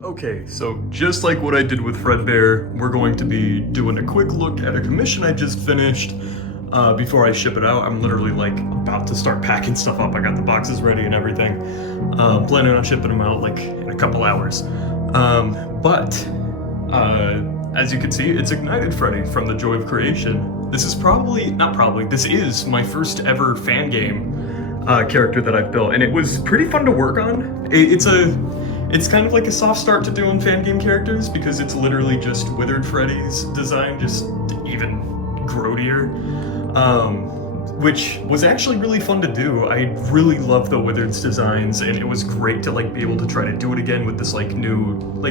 Okay, so just like what I did with Fredbear, we're going to be doing a quick look at a commission I just finished before I ship it out. I'm literally like about to start packing stuff up. I got the boxes ready and everything. Planning on shipping them out like in a couple hours. But as you can see, it's Ignited Freddy from the Joy of Creation. This is this is my first ever fan game character that I've built, and it was pretty fun to work on. It's kind of like a soft start to doing fan game characters because it's literally just Withered Freddy's design, just even grodier, which was actually really fun to do. I really love the Withered's designs, and it was great to like be able to try to do it again with this like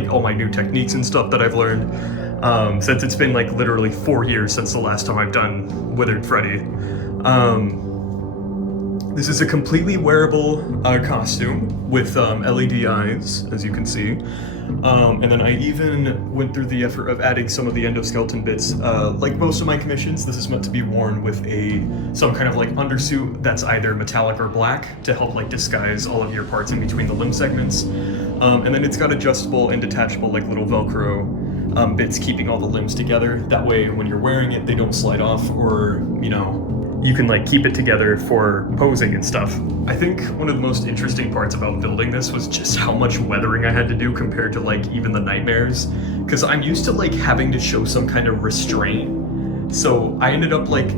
all my new techniques and stuff that I've learned, since it's been like literally 4 years since the last time I've done Withered Freddy. This is a completely wearable costume with LED eyes, as you can see. And then I even went through the effort of adding some of the endoskeleton bits. Like most of my commissions, this is meant to be worn with some kind of like undersuit that's either metallic or black to help like disguise all of your parts in between the limb segments. And then it's got adjustable and detachable like little Velcro bits keeping all the limbs together. That way when you're wearing it, they don't slide off, or, you know, you can like keep it together for posing and stuff. I think one of the most interesting parts about building this was just how much weathering I had to do compared to like even the nightmares, because I'm used to like having to show some kind of restraint. So I ended up like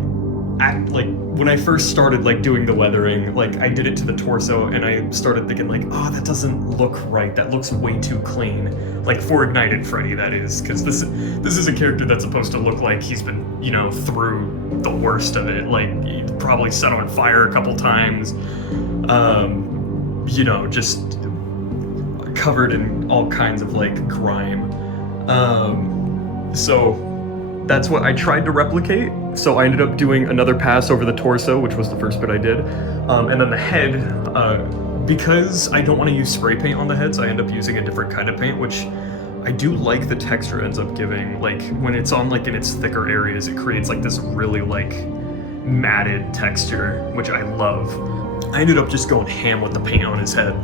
when I first started like doing the weathering, like I did it to the torso and I started thinking like, oh, that doesn't look right. That looks way too clean. Like for Ignited Freddy, that is, because this is a character that's supposed to look like he's been, you know, through the worst of it. Like he probably set on fire a couple times, you know, just covered in all kinds of like grime. So that's what I tried to replicate. So I ended up doing another pass over the torso, which was the first bit I did. And then the head, because I don't want to use spray paint on the heads, I end up using a different kind of paint, which I do like the texture ends up giving. Like when it's on like in its thicker areas, it creates like this really like matted texture, which I love. I ended up just going ham with the paint on his head.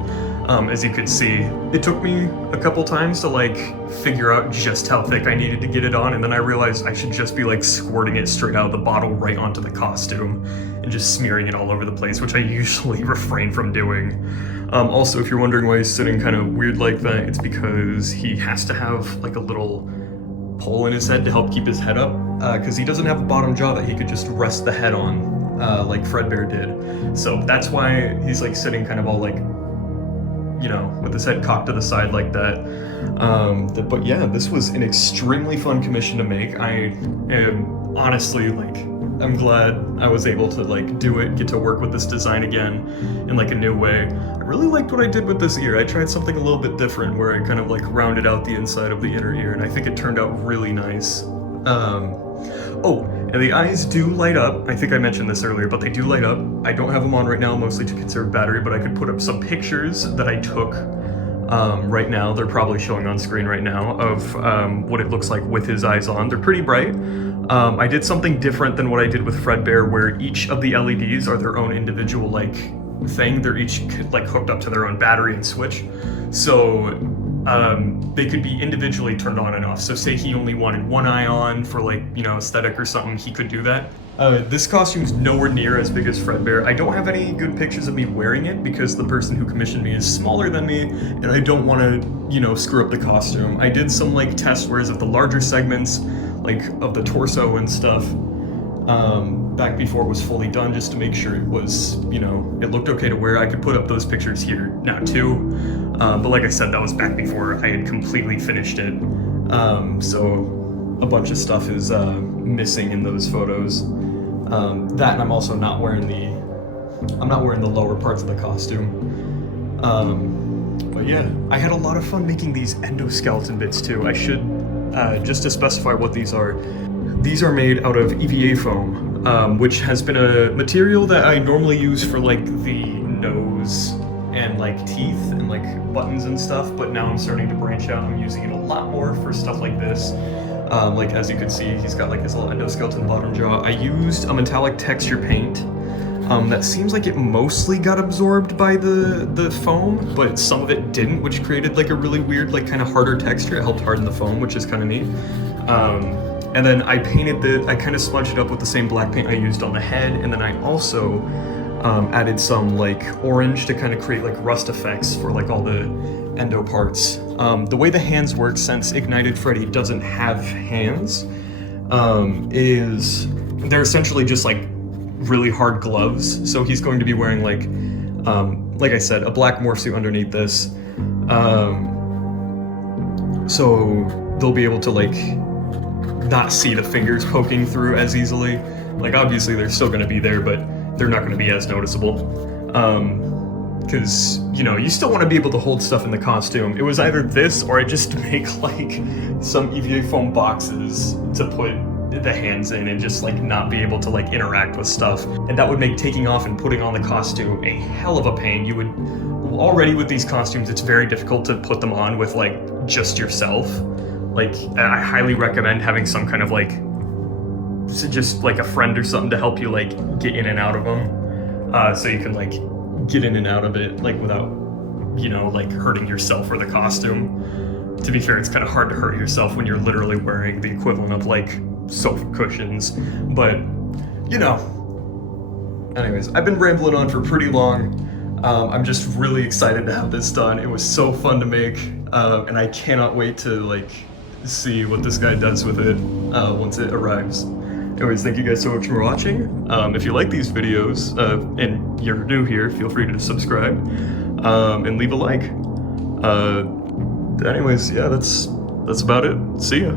As you can see, it took me a couple times to like figure out just how thick I needed to get it on, and then I realized I should just be like squirting it straight out of the bottle right onto the costume and just smearing it all over the place, which I usually refrain from doing. Also, if you're wondering why he's sitting kind of weird like that, it's because he has to have like a little pole in his head to help keep his head up, because he doesn't have a bottom jaw that he could just rest the head on, like Fredbear did. So that's why he's like sitting kind of all like, you know, with his head cocked to the side like that. But yeah, this was an extremely fun commission to make. I am honestly like, I'm glad I was able to like do it, get to work with this design again in like a new way. I really liked what I did with this ear. I tried something a little bit different where I kind of like rounded out the inside of the inner ear, and I think it turned out really nice. Oh, and the eyes do light up. I think I mentioned this earlier, but they do light up. I don't have them on right now, mostly to conserve battery, but I could put up some pictures that I took right now. They're probably showing on screen right now of what it looks like with his eyes on. They're pretty bright. I did something different than what I did with Fredbear, where each of the LEDs are their own individual like thing. They're each like hooked up to their own battery and switch. So they could be individually turned on and off. So say he only wanted one eye on for like, you know, aesthetic or something, he could do that. This costume's nowhere near as big as Fredbear. I don't have any good pictures of me wearing it because the person who commissioned me is smaller than me, and I don't want to, you know, screw up the costume. I did some like test wears of the larger segments, like of the torso and stuff, back before it was fully done, just to make sure it was, you know, it looked okay to wear. I could put up those pictures here now too. But like I said, that was back before I had completely finished it. So a bunch of stuff is missing in those photos. That, and I'm also not wearing the lower parts of the costume. But yeah, I had a lot of fun making these endoskeleton bits too. I should, just to specify what these are made out of EVA foam, which has been a material that I normally use for like the nose and like teeth and like buttons and stuff, but now I'm starting to branch out. I'm using it a lot more for stuff like this. Like as you can see, he's got like his little endoskeleton bottom jaw. I used a metallic texture paint that seems like it mostly got absorbed by the foam, but some of it didn't, which created like a really weird, like kind of harder texture. It helped harden the foam, which is kind of neat. And then I painted I kind of smudged it up with the same black paint I used on the head, and then I also added some like orange to kind of create like rust effects for like all the endo parts. The way the hands work, since Ignited Freddy doesn't have hands, is they're essentially just like really hard gloves. So he's going to be wearing like I said, a black morph suit underneath this. So they'll be able to like not see the fingers poking through as easily. Like obviously they're still going to be there, but they're not going to be as noticeable. Because, you know, you still want to be able to hold stuff in the costume. It was either this or I just make like some EVA foam boxes to put the hands in and just like not be able to like interact with stuff. And that would make taking off and putting on the costume a hell of a pain. You would already with these costumes, it's very difficult to put them on with like just yourself. Like I highly recommend having some kind of like just like a friend or something to help you like get in and out of them, so you can like get in and out of it like without, you know, like hurting yourself or the costume. To be fair, it's kind of hard to hurt yourself when you're literally wearing the equivalent of like sofa cushions, but you know. Anyways, I've been rambling on for pretty long. I'm just really excited to have this done. It was so fun to make, and I cannot wait to like see what this guy does with it once it arrives. Anyways, thank you guys so much for watching. If you like these videos and you're new here, feel free to subscribe and leave a like. Anyways, yeah, that's about it. See ya.